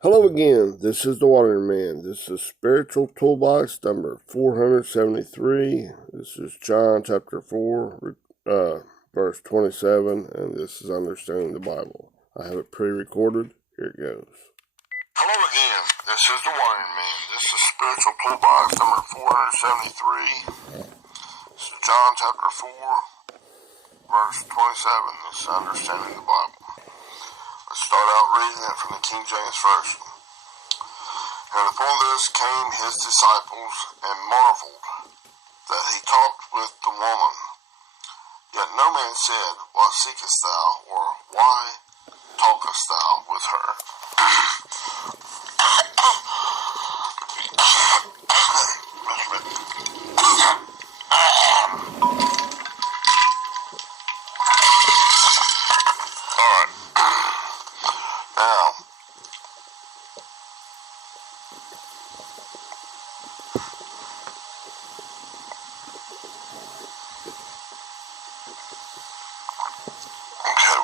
Hello again, this is the Watering Man. This is Spiritual Toolbox number 473. This is John chapter 4, verse 27, and this is Understanding the Bible. I have it pre-recorded. Here it goes. Hello again, this is the Watering Man. This is Spiritual Toolbox number 473. This is John chapter 4, verse 27. This is Understanding the Bible. Let's start out reading it from the King James Version. And upon this came his disciples, and marveled that he talked with the woman. Yet no man said, What seekest thou? Or why talkest thou with her? Alright. Now,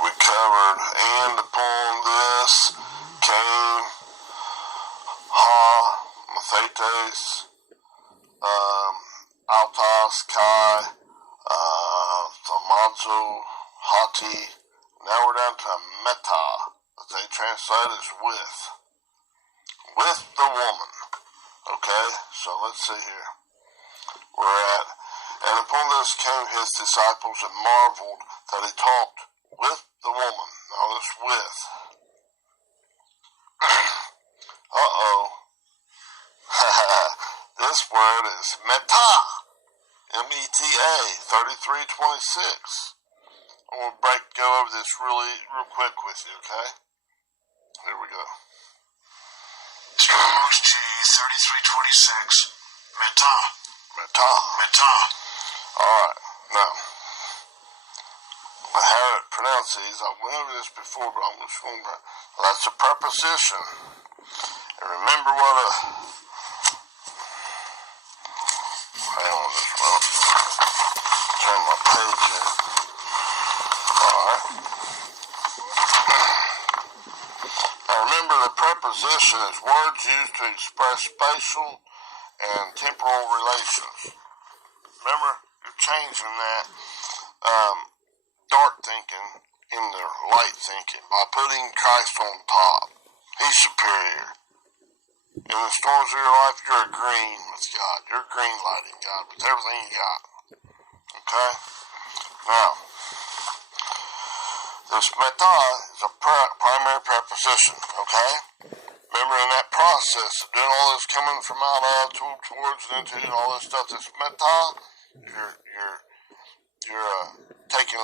we covered, and upon this came Mathetes, Altas, Kai, Thamazo, Hati. Now we're down to Meta, that they translate as with the woman. Okay, so let's see here. We're at, and upon this came his disciples and marveled that he talked with the woman. Now this with. This word is meta. M-E-T-A, 3326. I'm going to go over this real quick with you, okay? Here we go. Strong's G 3326. Meta. Meta. Meta. Alright, now, how it pronounces, I went over this before, but I'm just going to, that's a preposition. And remember what hang on just a moment. Turn my page in. Alright. Now remember, the preposition is words used to express spatial and temporal relations. Remember, you're changing that dark thinking into light thinking by putting Christ on top. He's superior. In the storms of your life, you're agreeing with God. You're green lighting God with everything you got. Okay? Now, this meta is a primary preposition. Okay? Remember, in that process of doing all this coming from out of, towards, and into, and all this stuff, this meta, you're taking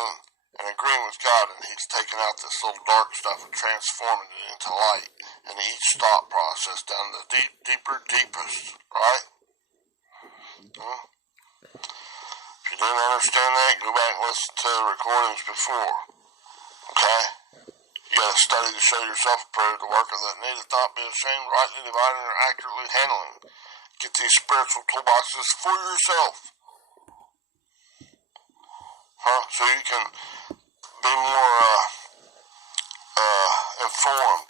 and agreeing with God, and He's taking out this little dark stuff and transforming it into light in each thought process down to the deepest, right? If you didn't understand that, go back and listen to the recordings before, okay? You got to study to show yourself approved, the worker that needeth not be ashamed, rightly dividing or accurately handling. Get these spiritual toolboxes for yourself. So you can be more informed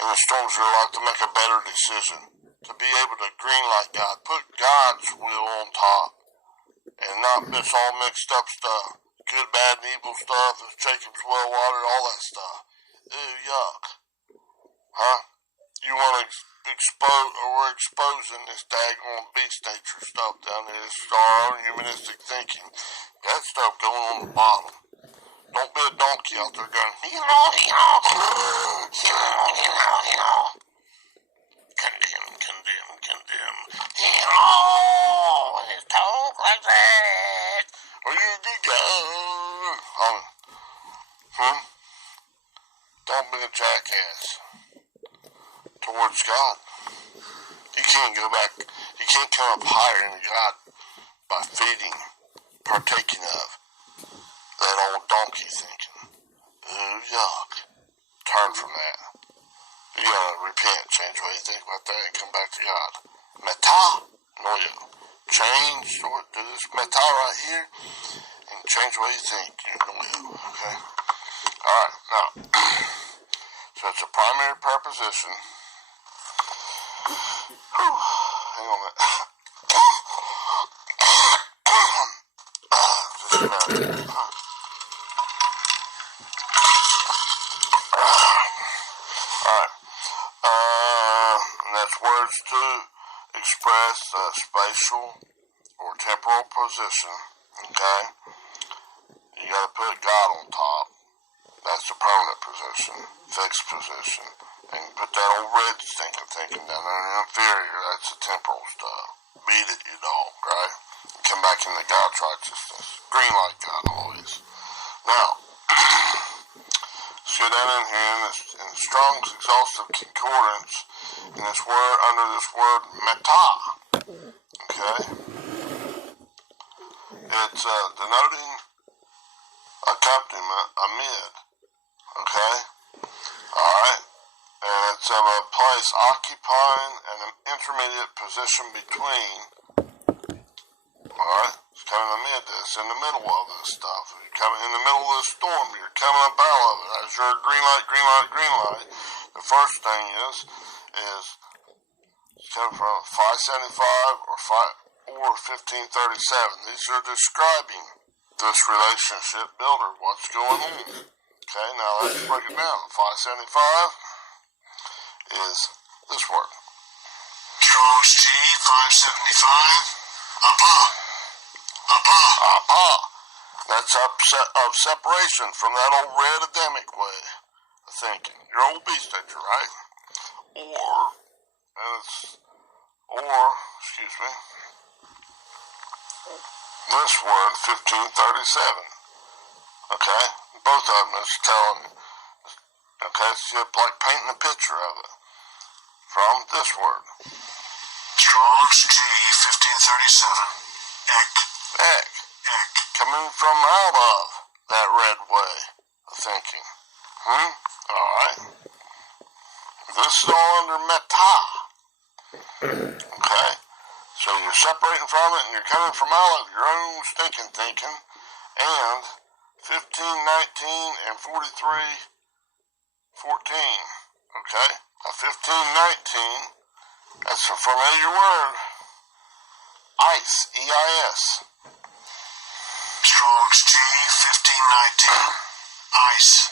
in the storms of your life to make a better decision, to be able to green light God, put God's will on top, and not this all mixed up stuff, good, bad, and evil stuff, if Jacob's well watered, all that stuff. Ew, yuck. You want to expose, or we're exposing this daggone beast nature stuff down there, this our own humanistic thinking. That stuff going on the bottom. Don't be a donkey out there going, condemn. It's talk like that. Or you did go. Don't be a jackass towards God. You can't go back. You can't come up higher in God by feeding, partaking of that old donkey thinking. Ooh, yuck. Turn from that. You gotta repent, change what you think about that, and come back to God. Meta, no yo. Change, do this meta right here, and change what you think. No yo, okay? Alright, now, so it's a primary preposition. Hang on a minute. Just a minute. Alright. And that's words to express spatial or temporal position. Okay? You gotta put God on top. That's the permanent position, fixed position. And you put that old red thinking down there in the inferior. That's the temporal stuff. Beat it, you dog, right? You come back into God's righteousness. Green light God always. Now, let's go down in here in Strong's exhaustive concordance in this word, under this word meta. Okay? It's denoting accompaniment amid. Okay? Alright? And it's of a place occupying an intermediate position between. Alright? It's coming amid this, in the middle of this stuff. You're coming in the middle of this storm. You're coming up out of it. As you're green light, green light, green light. The first thing is it's coming from 575 or 1537. These are describing this relationship builder. What's going on? Okay, now let's break it down. 575 is this word. Strong's G 575. Apa. That's of separation from that old red Adamic way of thinking. Your old beast nature, right? This word, 1537. Okay? Both of them is telling you. Okay, it's just like painting a picture of it. From this word. Strong's G 1537. Ek. Coming from out of that red way of thinking. Alright. This is all under meta. Okay? So you're separating from it and you're coming from out of your own stinking thinking. And 15, 19, and 43, 14. Okay? Now 15, 19, that's a familiar word. Ice. E-I-S. Strong's G 1519. Ice.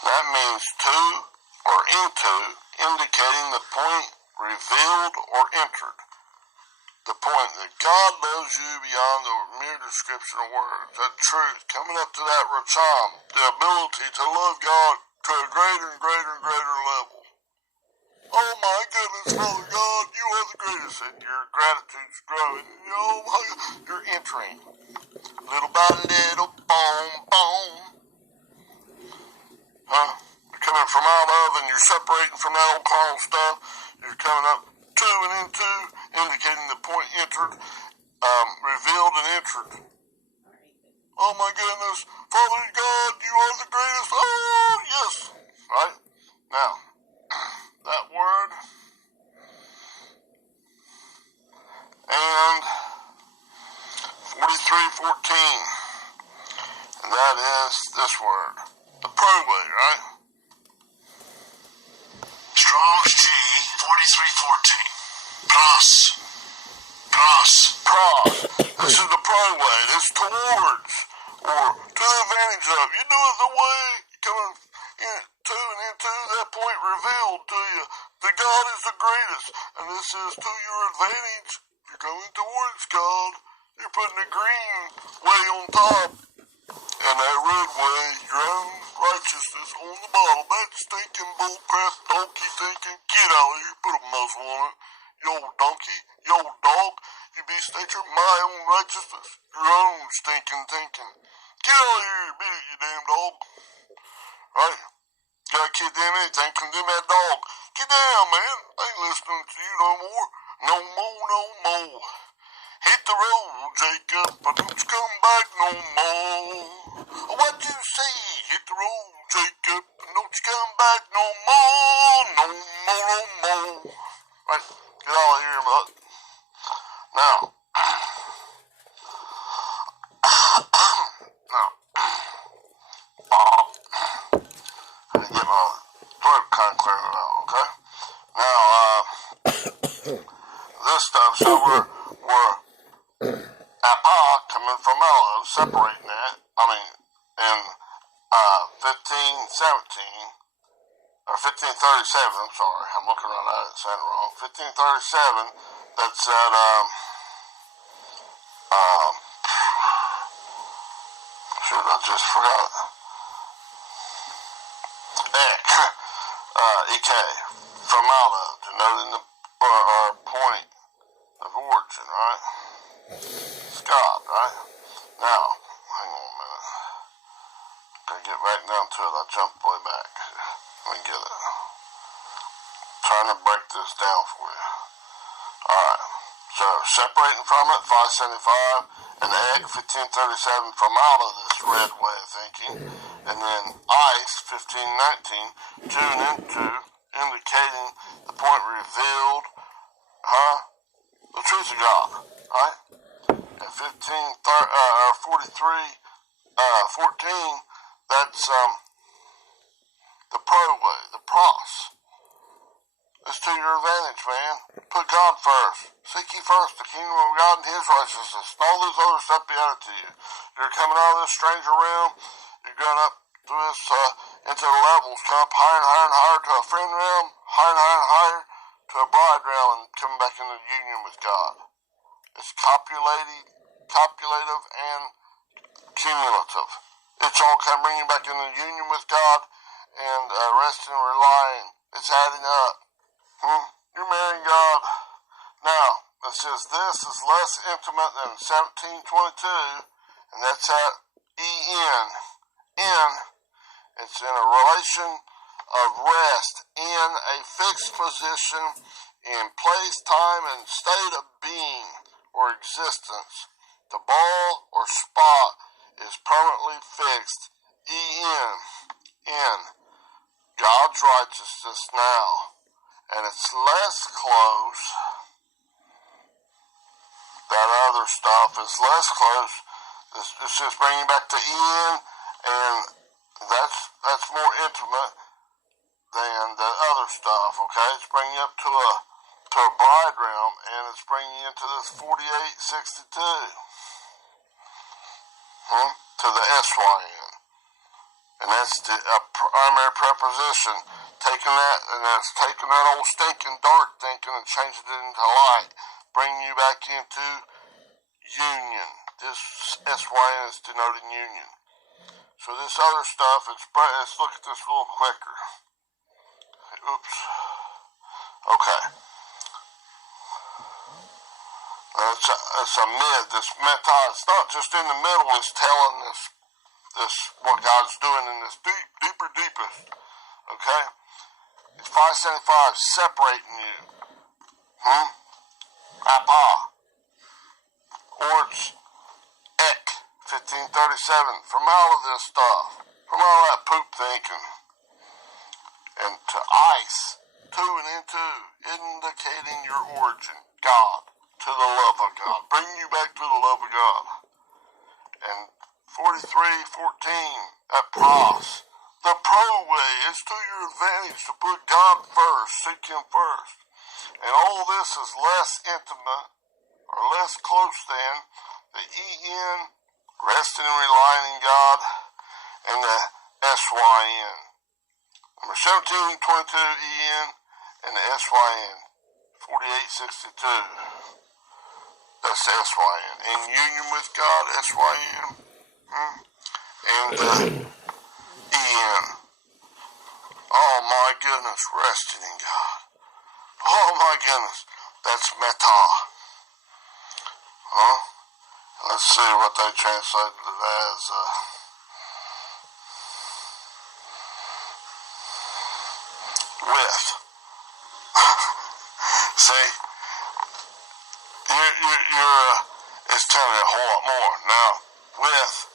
That means to or into, indicating the point revealed or entered. The point that God loves you beyond the mere description of words. That truth, coming up to that racham, the ability to love God to a greater and greater and greater level. Oh my goodness, Father God, you are the greatest. And your gratitude's growing. Oh my God, you're entering. Little by little, boom. You're coming from out of and you're separating from that old carnal stuff. You're coming up to and into, indicating the point entered, revealed and entered. Oh my goodness, Father God, you are the greatest. Oh, yes. Right? Now, that word and 43:14, and that is this word, the prologue, right? Strong's G 4314. Pros. This is the prologue. It's towards or to the advantage of. You do it the way you're coming to and into that point revealed to you that God is the greatest, and this is to your advantage. You're going towards God. You're putting the green way on top, and that red way, your own righteousness on the bottom. That stinking bullcrap donkey thinking, get out of here, put a muzzle on it. You old donkey, you old dog, you beast nature, my own righteousness, your own stinking thinking. Get out of here, beat it, you damn dog. Right? Gotta kid damn anything, condemn that dog. Get down, man. I ain't listening to you no more. No more. Hit the road, Jacob, but don't come back no more. What you say? Hit the road, Jacob, and don't you come back no more. No more. Right? Get out of here, bud. Now. clear it out, okay? Now, this stuff, so we're apa coming from elo, separating that. In 1517, or 1537, I'm sorry, I'm looking right at it, saying it wrong. 1537, that said, shoot, I just forgot. EK, formala, denoting the point of origin, right? It's God, right? Now, hang on a minute. Gotta get back down to it. I jumped way back. Let me get it. Trying to break this down for you. Alright. So, separating from it, 575, and egg, 1537, from out of this red way of thinking. And then ice, 1519, tune into, indicating the point revealed, the truth of God, right? And 43, 14, that's, the pro way, the pros. It's to your advantage, man. Put God first. Seek ye first the kingdom of God and his righteousness. And all those other stuff be added to you. You're coming out of this stranger realm. You're going up through this, into the levels. Come up higher and higher and higher to a friend realm. Higher and higher and higher to a bride realm. And coming back into union with God. It's copulative and cumulative. It's all kind of bringing you back into union with God and resting and relying. It's adding up. You're marrying God. Now, it says this is less intimate than 1722, and that's at EN. It's in a relation of rest in a fixed position in place, time, and state of being or existence. The ball or spot is permanently fixed. EN. God's righteousness now. And it's less close. That other stuff is less close. It's just bringing back to EN, and that's more intimate than the other stuff. Okay, it's bringing you up to a bride realm, and it's bringing you into this 4862. To the SYN, and that's the primary preposition. Taking that, and that's taking that old stinking dark thinking and changing it into light, bringing you back into union. This SYN is denoting union. So this other stuff, let's look at this a little quicker. Oops. Okay. It's a mid. This meta, it's not just in the middle. It's telling this what God's doing in this deepest. Okay. It's 575 separating you. Apa. Or it's ek, 1537, from all of this stuff. From all that poop thinking. And to ice, to and into, indicating your origin, God, to the love of God. Bringing you back to the love of God. And 4314, that pros. The pro way is to your advantage to put God first, seek him first. And all this is less intimate, or less close than, the EN, resting and relying in God, and the SYN. Number 1722 EN, and the SYN, 4862. That's the SYN. In union with God, SYN. And EN. Oh my goodness, resting in God. Oh my goodness, that's meta. Let's see what they translated it as. With. See, it's telling you a whole lot more. Now, with,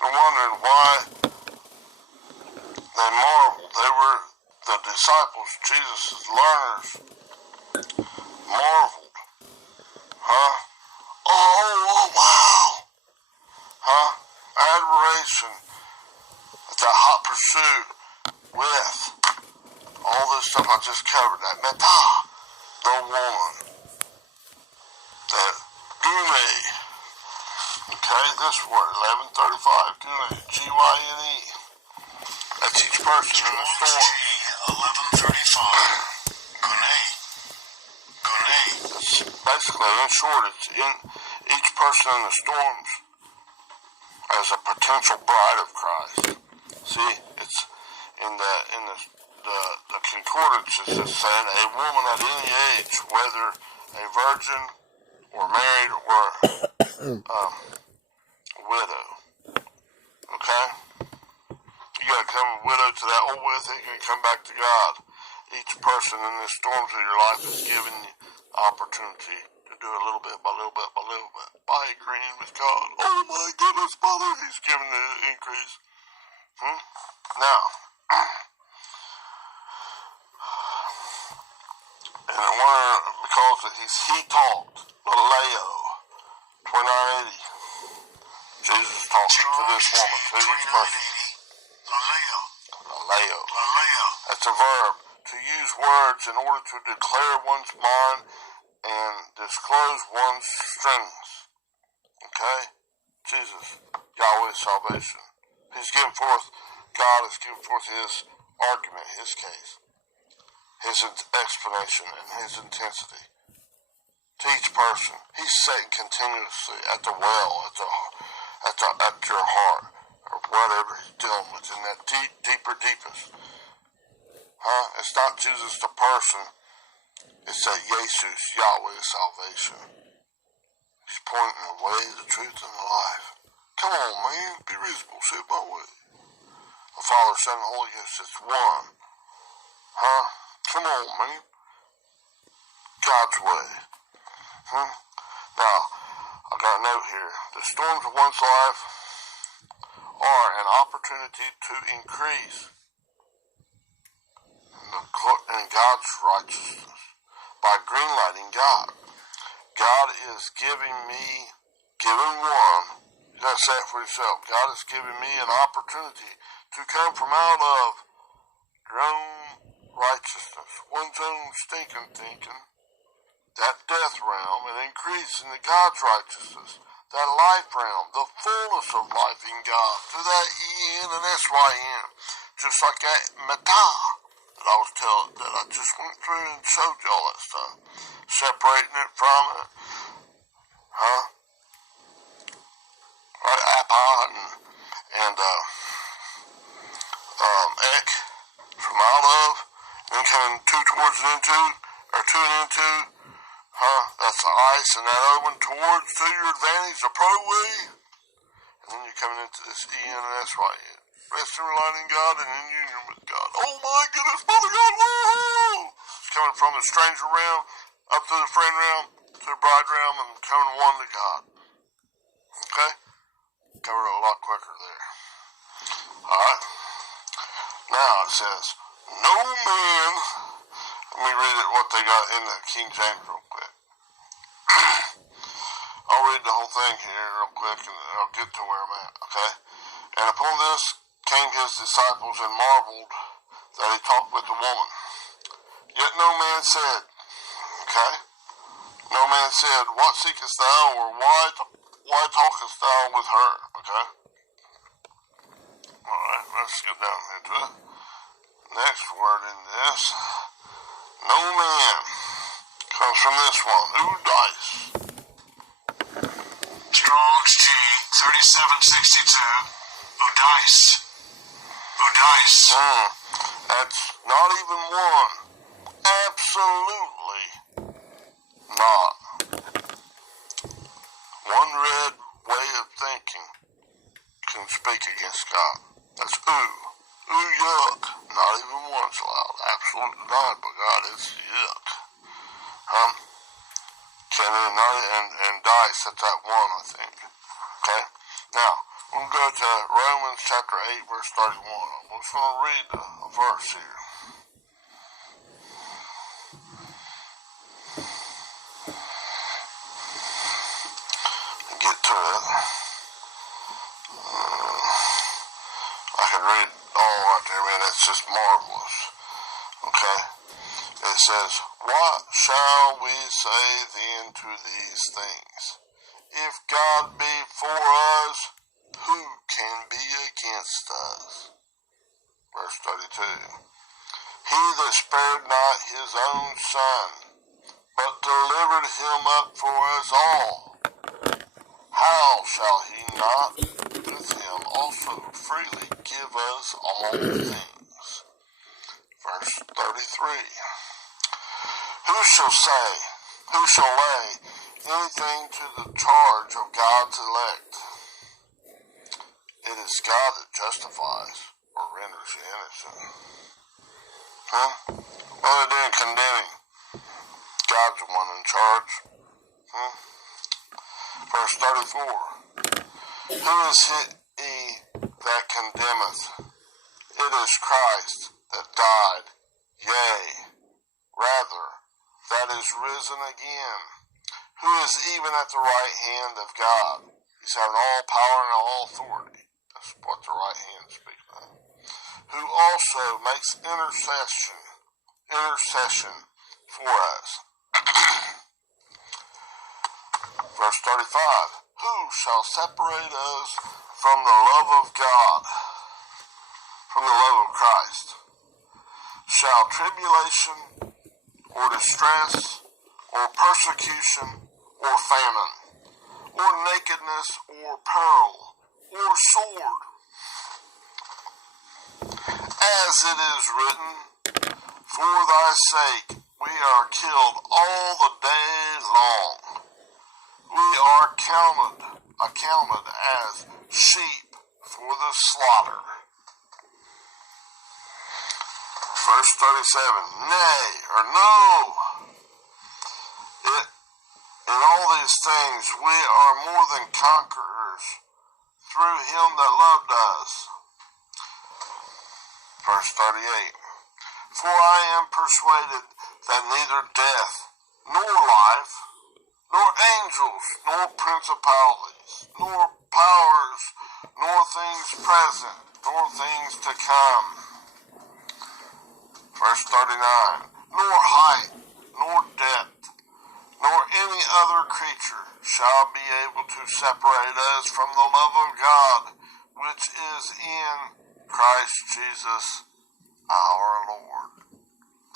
you're wondering why they marveled. They were the disciples, Jesus' learners, marveled. Oh, wow. Adoration. It's a hot pursuit with. all this stuff I just covered, that meta, the woman, that gune, okay, this word, 1135, gune, G-Y-N-E, that's each person in the storm. 1135, gune, gune. Basically, in short, it's in each person in the storms as a potential bride of Christ. See, it's in the concordance. It's just saying a woman at any age, whether a virgin or married or widow. Okay, you gotta come widow to that old ethic and come back to God. Each person in the storms of your life is given you opportunity to do a little bit by little bit by little bit by agreeing with God. Oh my goodness, Father, He's giving the increase. Now, and I wonder, because he talked, Leo, 2980. Jesus talking to this woman, to each person. Leo. That's a verb. To use words in order to declare one's mind and disclose one's strengths. Okay? Jesus, Yahweh's salvation. God has given forth His argument, His case, His explanation, and His intensity. To each person, He's saying continuously at the well, at your heart, or whatever He's dealing with in that deepest. It's not Jesus the person, it's that Jesus, Yahweh salvation. He's pointing the way, the truth, and the life. Come on, man, be reasonable, see my way. The Father, Son, and Holy Ghost, it's one. Come on, man. God's way. Now, I got a note here. The storms of one's life are an opportunity to increase in God's righteousness by greenlighting God. God is giving one, you gotta say it for yourself, God is giving me an opportunity to come from out of your own righteousness, one's own stinking thinking, that death realm, and increase in the God's righteousness, that life realm, the fullness of life in God, to that E-N and S-Y-N, just like that meta that I was telling, that I just went through and showed you all that stuff, separating it from it, right, appa and ek, from out of, then coming two towards and into, or two and into, that's the ice, and that other one towards to your advantage, the pro way, and then you're coming into this E-N and S-Y-N. Rest and relying in God and in union with God. Oh my goodness, Father God, woo! It's coming from the stranger realm, up to the friend realm, to the bride realm, and coming one to God. Okay? Covered it a lot quicker there. Alright. Now it says, no man, let me read it what they got in the King James real quick. I'll read the whole thing here real quick and I'll get to where I'm at, okay? And upon this came his disciples and marveled that he talked with the woman. Yet no man said, okay? No man said, what seekest thou, or why talkest thou with her, okay? Alright, let's get down into it. Next word in this, no man, comes from this one, Udice. Strong's G, 3762, Udice. That's not even one. Absolutely not. One red way of thinking can speak against God. That's yuck. Not even once allowed. Absolutely not, but God is yuck. And dice, that's that one, I think. Okay? Now, we'll go to Romans chapter 8, verse 31. I'm just going to read a verse here. Get to it. I can read all right there, man. That's just marvelous. Okay? It says, what shall we say then to these things? If God be for us, who can be against us? Verse 32. He that spared not his own son, but delivered him up for us all, how shall he not with him also freely give us all things? Verse 33. Who shall lay anything to the charge of God's elect? It is God that justifies or renders you innocent. Huh? What are they doing condemning? God's the one in charge. Verse 34. Who is he that condemneth? It is Christ that died, yea, rather, that is risen again, who is even at the right hand of God. He's having all power and all authority. That's what the right hand speaks of. Who also makes intercession for us. Verse 35. Who shall separate us from the love of God, from the love of Christ? Shall tribulation, or distress, or persecution, or famine, or nakedness, or peril, or sword? As it is written, for thy sake we are killed all the day long. We are accounted as sheep for the slaughter. Verse 37, nay, or no, in all these things we are more than conquerors through him that loved us. Verse 38, for I am persuaded that neither death, nor life, nor angels, nor principalities, nor powers, nor things present, nor things to come. Verse 39, nor height, nor depth, nor any other creature shall be able to separate us from the love of God, which is in Christ Jesus our Lord.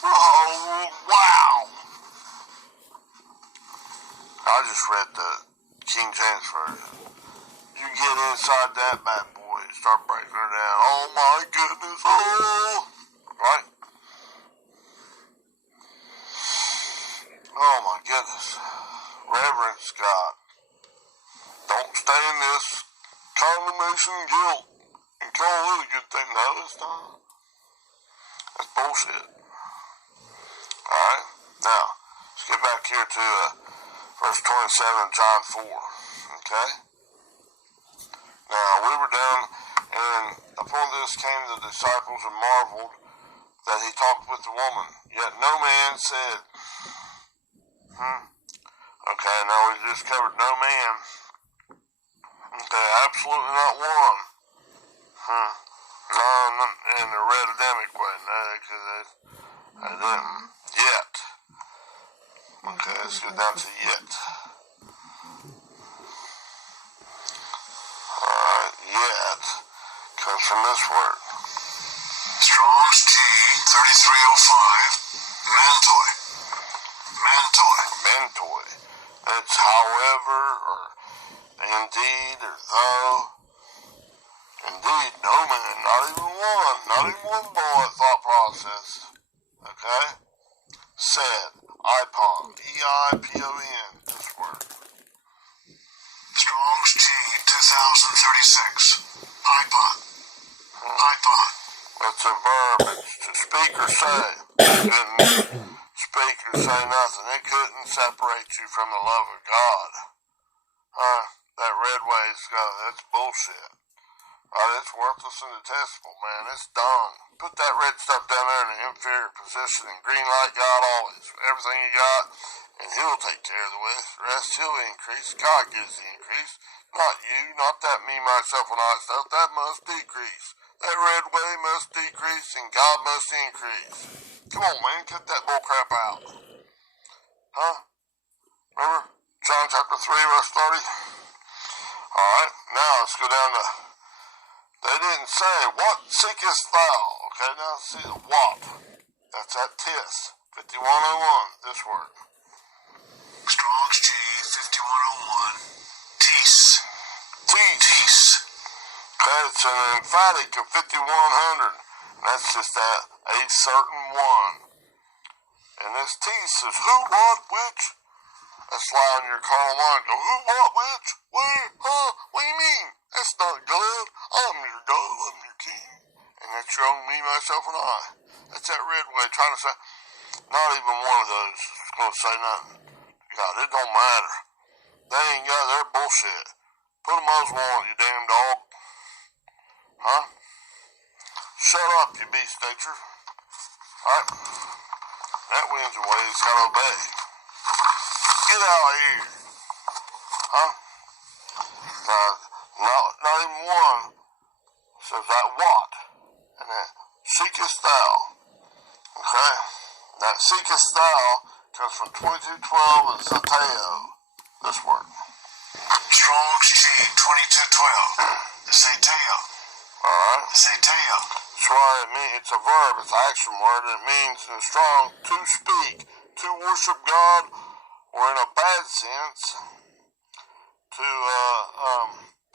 Oh, wow! I just read the King James Version. You get inside that bad boy, start breaking her down. Oh my goodness, oh! Right? Oh my goodness. Reverence God. Don't stay in this condemnation and guilt and call it a good thing. No, it's not. That's bullshit. Alright? Now, let's get back here to verse 27 of John 4. Okay? Now, we were down, and upon this came the disciples and marveled that he talked with the woman. Yet no man said, Okay, now we just covered no man. Okay, absolutely not one. No, not in the redemic way, no, because I didn't. Yet. Okay, let's go down to yet. Alright, yet comes from this word. Strong's G 3305, mantoi. Mentoi. It's however, or indeed, or though. Indeed, no man, not even one boy thought process. Okay? Said, Ipon, E-I-P-O-N, this word. Strong's G 2036, ipon. It's a verb, it's to speak or say. Couldn't speak or say nothing. It couldn't separate you from the love of God. That red wave's that's bullshit. It's worthless and detestable, man. It's dung. Put that red stuff down there in an inferior position and green light God always. Everything you got, and he'll take care of the rest. He'll increase. God gives the increase. Not you, not that me, myself, and I stuff. That must decrease. That red wave must decrease, and God must increase. Come on, man, cut that bull crap out. Huh? Remember? John chapter 3, verse 30? Alright, now let's go down to, they didn't say, what seekest thou? Okay, now see the what. That's that tis. 5101, this word. Strong's G 5101. Tease. Tease. Okay, it's an emphatic of 5100. That's just a certain one. And this tease says, who, what, which? That's loud in your carnal mind. Go, who, what, which, where, huh? What do you mean? That's not God. I'm your God. I'm your king. And that's your own me, myself, and I. That's that red way trying to say, not even one of those is going to say nothing. God, it don't matter. They ain't got their bullshit. Put a muzzle on, you damn dog. Huh? Shut up, you beast nature. Alright? That wins away. He's got to obey. Get out of here. Huh? Not even one says that what. And that seekest thou. Okay? That seekest thou comes from 2212 and Zateo. This word. Strong's G 2212. Zateo. Alright? Zateo. That's why it's a verb, it's an action word, and it means in strong to speak, to worship God, or in a bad sense, to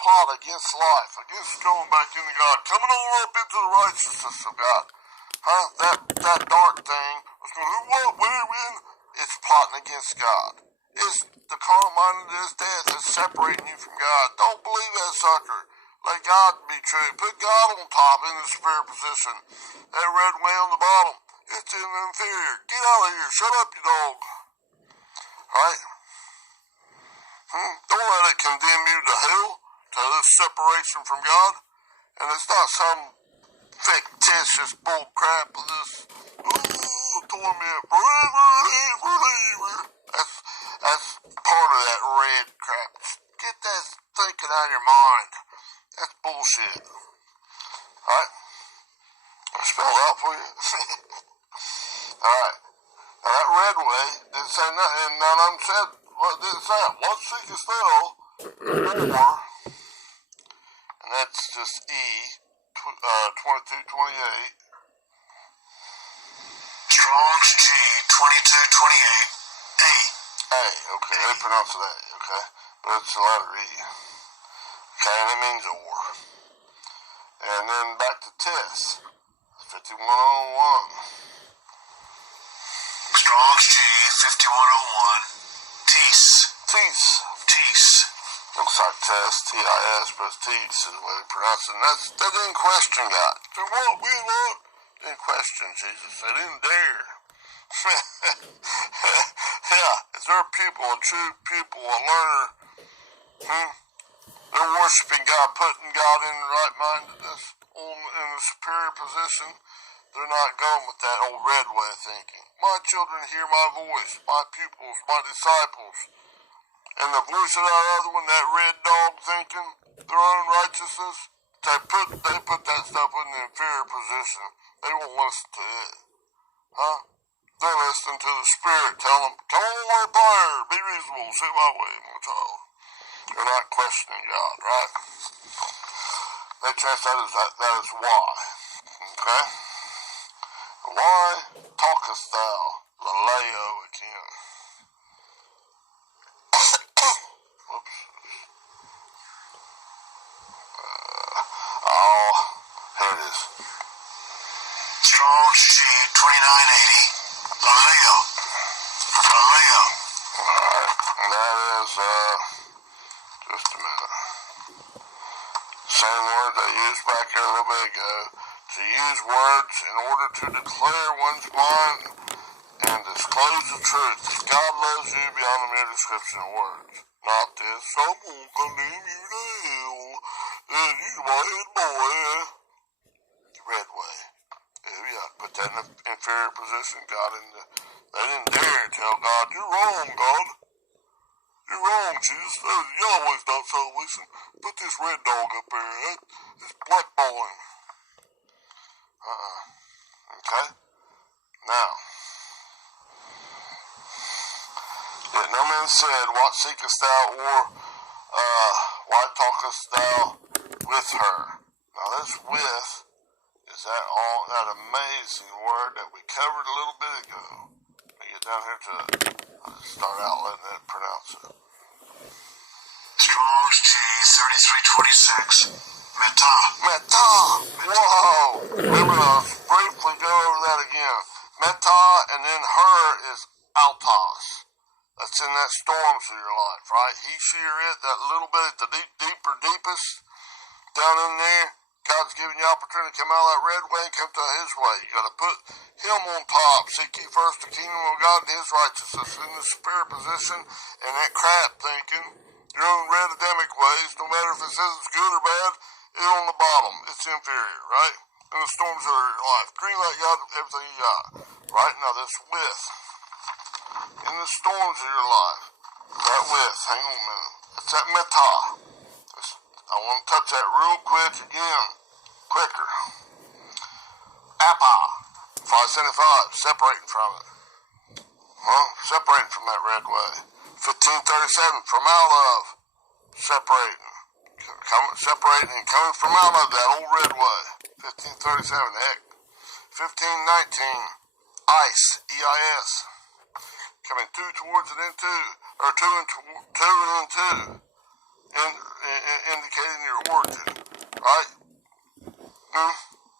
plot against life, against going back into God, coming on up into the righteousness of God. Huh? That dark thing was going, who, what, where, when? It's plotting against God. It's the carnal mind of this death. It's separating you from God. Don't believe that sucker. Let God be true. Put God on top in the superior position. That red way on the bottom, it's in the inferior. Get out of here. Shut up, you dog. Alright? Don't let it condemn you to hell, to this separation from God. And it's not some fictitious bull crap of this, torment forever and forever. That's part of that red crap. Get that thinking out of your mind. That's bullshit. Alright? I spell it out for you. Alright. Now that red way didn't say nothing, and none of them said, what didn't say it. What seekest thou? Or, and that's just E, 2228. Strong's G 2228. A. A, okay, they pronounce it A, okay? But it's the letter E. Okay, and it means or. And then back to tis, 5101. Strong's G 5101. Tease. Tease. Tease. Looks like test, T-I-S, but it's tease is the way they pronounce it. And they didn't question God. They what? We what? Didn't question Jesus. They didn't dare. Yeah, is there a pupil, a true pupil, a learner? They're worshiping God, putting God in the right mindedness, in a superior position. They're not going with that old red way of thinking. My children hear my voice, my pupils, my disciples. And the voice of that other one, that red dog thinking their own righteousness, they put that stuff in the inferior position. They won't listen to it. Huh? They're listening to the Spirit, tell them, come on up higher, be reasonable, sit my way, my child. They're not questioning God, right? They translate that as why. Okay? Why talkest thou, Laleo again? Whoops. Here it is. Strong's G 2980. Laleo. Laleo. Alright, and that is, just a minute. Same word they used back here a little bit ago. To use words in order to declare one's mind and disclose the truth. God loves you beyond the mere description of words. Not this, I'm gonna condemn you to hell. Then you my head boy. Red way. Yeah, put that in an inferior position. They didn't dare tell God, you're wrong, God. You're wrong, Jesus. Yahweh's not salvation. Put this red dog up there. It's blackballing. Okay? Now, yet no man said, what seekest thou, or why talkest thou with her? Now this with is that amazing word that we covered a little bit ago. Let me get down here to it. I'll just start out letting it pronounce it. Strong's G 3326. Meta. Meta. Whoa. Remember, let's briefly go over that again. Meta, and then her is altos. That's in that storms of your life, right? He, she, or it, that little bit at the deepest, down in there. God's giving you opportunity to come out of that red way and come to his way. You got to put him on top. Seek ye first the kingdom of God and his righteousness in the spirit position, and that crap thinking, your own red Adamic ways, no matter if it says it's good or bad, it's on the bottom. It's inferior, right? In the storms of your life. Green light, God, everything you got. Right? Now this with. In the storms of your life. That with. Hang on a minute. It's that meta. I want to touch that real quick again. Quicker. Appa. 575. Separating from it. Separating from that red way. 1537. From out of. Separating. Separating and coming from out of that old red way. 1537. Heck. 1519. Ice. EIS. Coming two towards it and two. Or two and two. Indicating your origin, right?